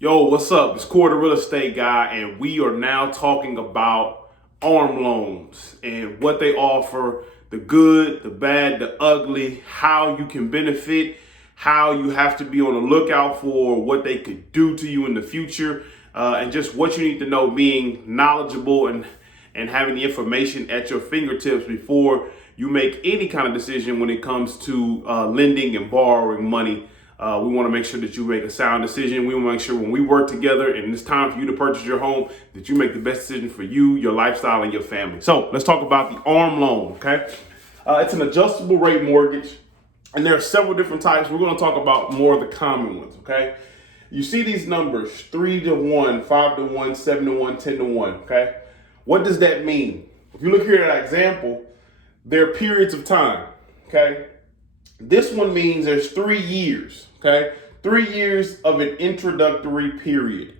Yo, what's up? It's Cory the Real Estate Guy, and we are now talking about ARM loans and what they offer, the good, the bad, the ugly, how you can benefit, how you have to be on the lookout for what they could do to you in the future, and just what you need to know, being knowledgeable and having the information at your fingertips before you make any kind of decision when it comes to lending and borrowing money. We want to make sure that you make a sound decision. We want to make sure when we work together and it's time for you to purchase your home, that you make the best decision for you, your lifestyle, and your family. So let's talk about the ARM loan, okay? It's an adjustable rate mortgage, and there are several different types. We're going to talk about more of the common ones, okay? You see these numbers, 3 to 1, 5 to 1, 7 to 1, 10 to 1, okay? What does that mean? If you look here at that example, there are periods of time, okay? This one means there's 3 years, okay? 3 years of an introductory period.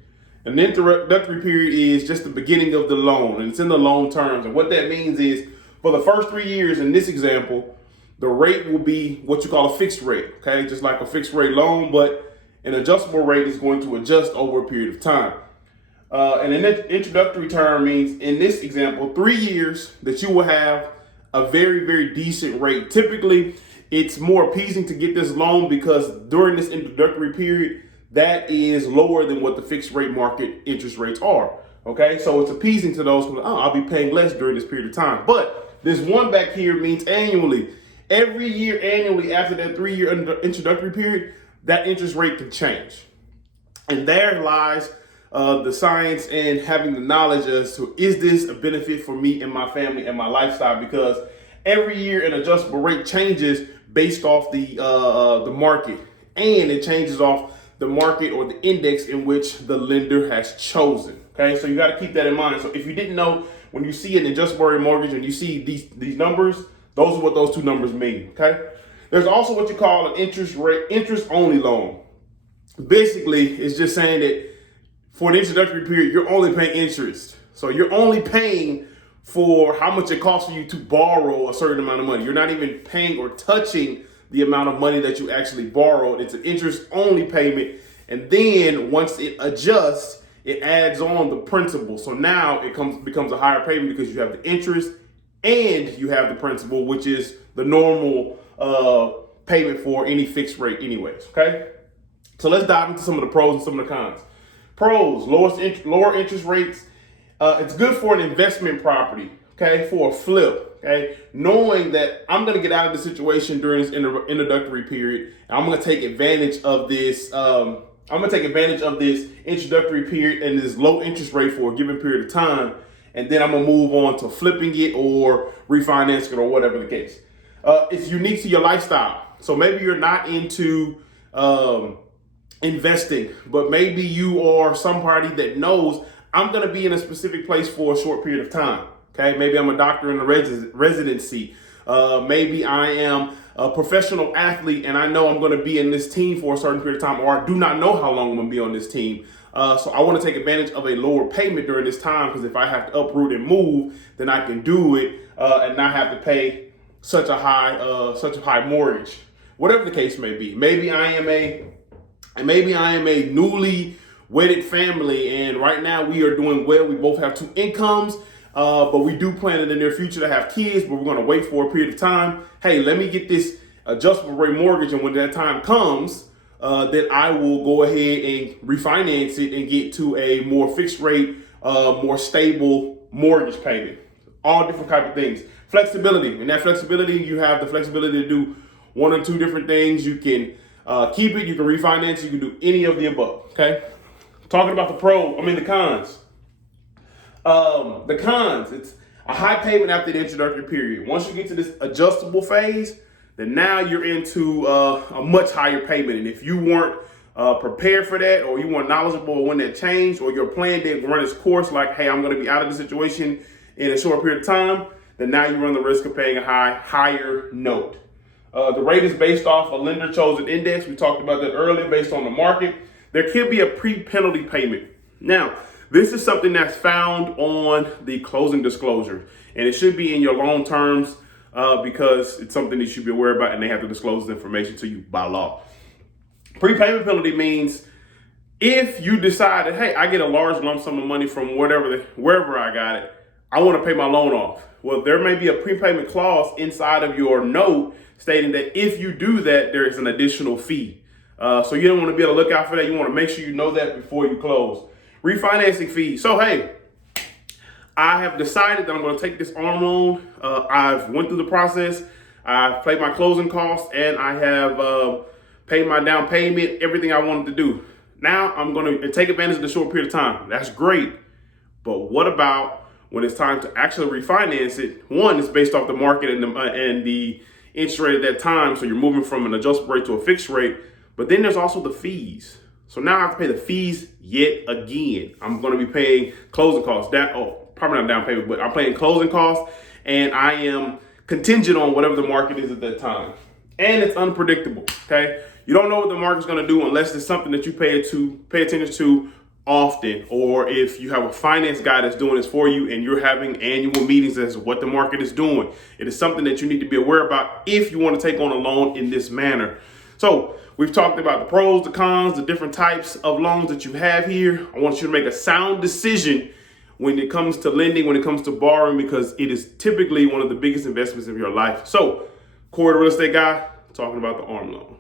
An introductory period is just the beginning of the loan, and it's in the loan terms. And what that means is for the first 3 years in this example, the rate will be what you call a fixed rate, okay? Just like a fixed rate loan, but an adjustable rate is going to adjust over a period of time. And an introductory term means, in this example, 3 years that you will have a very, very decent rate. Typically, it's more appeasing to get this loan because during this introductory period, that is lower than what the fixed rate market interest rates are. Okay, so it's appeasing to those who, I'll be paying less during this period of time. But this one back here means annually. Every year annually after that 3-year introductory period, that interest rate can change. And there lies the science and having the knowledge as to, is this a benefit for me and my family and my lifestyle? Because every year an adjustable rate changes based off the market, and it changes off the market or the index in which the lender has chosen. Okay, so you got to keep that in mind. So if you didn't know, when you see an adjustable rate mortgage and you see these numbers, those are what those two numbers mean. Okay, there's also what you call an interest only loan. Basically, it's just saying that for the introductory period, you're only paying interest. So you're only paying for how much it costs for you to borrow a certain amount of money. You're not even paying or touching the amount of money that you actually borrowed. It's an interest only payment. And then once it adjusts, it adds on the principal. So now it becomes a higher payment because you have the interest and you have the principal, which is the normal payment for any fixed rate anyways, okay? So let's dive into some of the pros and some of the cons. Pros, lower interest rates. It's good for an investment property, okay, for a flip, okay, knowing that I'm going to get out of the situation during this introductory period. And I'm going to take advantage of this. Introductory period and this low interest rate for a given period of time, and then I'm going to move on to flipping it or refinancing it or whatever the case. It's unique to your lifestyle, so maybe you're not into investing, but maybe you are somebody that knows, I'm going to be in a specific place for a short period of time. Okay, maybe I'm a doctor in a residency. Maybe I am a professional athlete and I know I'm going to be in this team for a certain period of time, or I do not know how long I'm going to be on this team. So I want to take advantage of a lower payment during this time, because if I have to uproot and move, then I can do it and not have to pay such a high mortgage. Whatever the case may be. Maybe I am a newly wedded family, and right now we are doing well. We both have 2 incomes, but we do plan in the near future to have kids, but we're going to wait for a period of time. Hey, let me get this adjustable rate mortgage, and when that time comes, then I will go ahead and refinance it and get to a more fixed rate, more stable mortgage payment. All different type of things. Flexibility. In that flexibility, you have the flexibility to do 1 or 2 different things. You can keep it, you can refinance, you can do any of the above, okay? Talking about the cons. The cons, it's a high payment after the introductory period. Once you get to this adjustable phase, then now you're into a much higher payment. And if you weren't prepared for that, or you weren't knowledgeable when that changed, or your plan didn't run its course, like, hey, I'm going to be out of the situation in a short period of time, then now you run the risk of paying a higher note. The rate is based off a lender chosen index. We talked about that earlier, based on the market. There can be a pre-penalty payment. Now, this is something that's found on the closing disclosure, and it should be in your loan terms because it's something that you should be aware about, and they have to disclose the information to you by law. Prepayment penalty means If you decided, hey, I get a large lump sum of money from wherever I got it, I want to pay my loan off. Well, there may be a prepayment clause inside of your note stating that if you do that, there is an additional fee. So you don't want to be on the lookout for that. You want to make sure you know that before you close. Refinancing fees. So, hey, I have decided that I'm going to take this arm loan. I've went through the process. I've paid my closing costs, and I have paid my down payment, everything I wanted to do. Now I'm going to take advantage of the short period of time. That's great. But what about when it's time to actually refinance it? One, it's based off the market and the interest rate at that time. So you're moving from an adjustable rate to a fixed rate. But then there's also the fees. So now I have to pay the fees yet again. I'm going to be paying closing costs. Probably not down payment, but I'm paying closing costs, and I am contingent on whatever the market is at that time. And it's unpredictable, okay? You don't know what the market's gonna do unless it's something that you pay attention to often, or if you have a finance guy that's doing this for you and you're having annual meetings as to what the market is doing. It is something that you need to be aware about if you want to take on a loan in this manner. So we've talked about the pros, the cons, the different types of loans that you have here. I want you to make a sound decision when it comes to lending, when it comes to borrowing, because it is typically one of the biggest investments of your life. So, Cory the Real Estate Guy, talking about the arm loan.